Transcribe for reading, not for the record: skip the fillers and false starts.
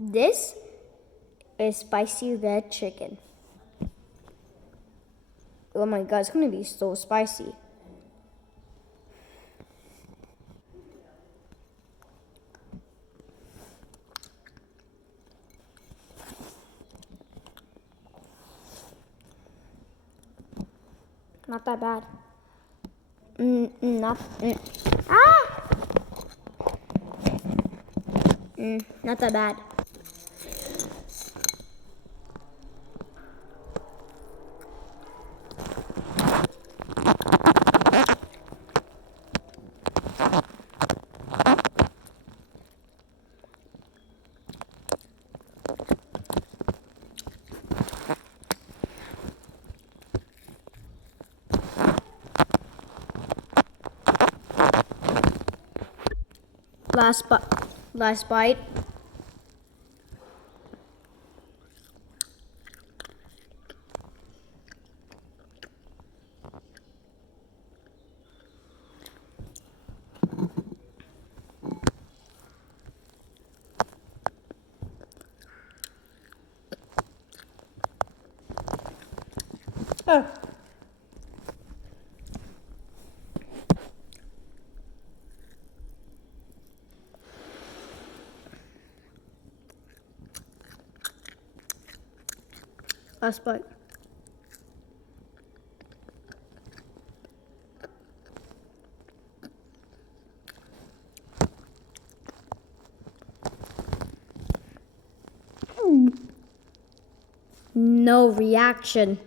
This is spicy red chicken. Oh my god, it's gonna be so spicy. Not that bad. Not that bad. Last bite. Oh. Last bite. No reaction.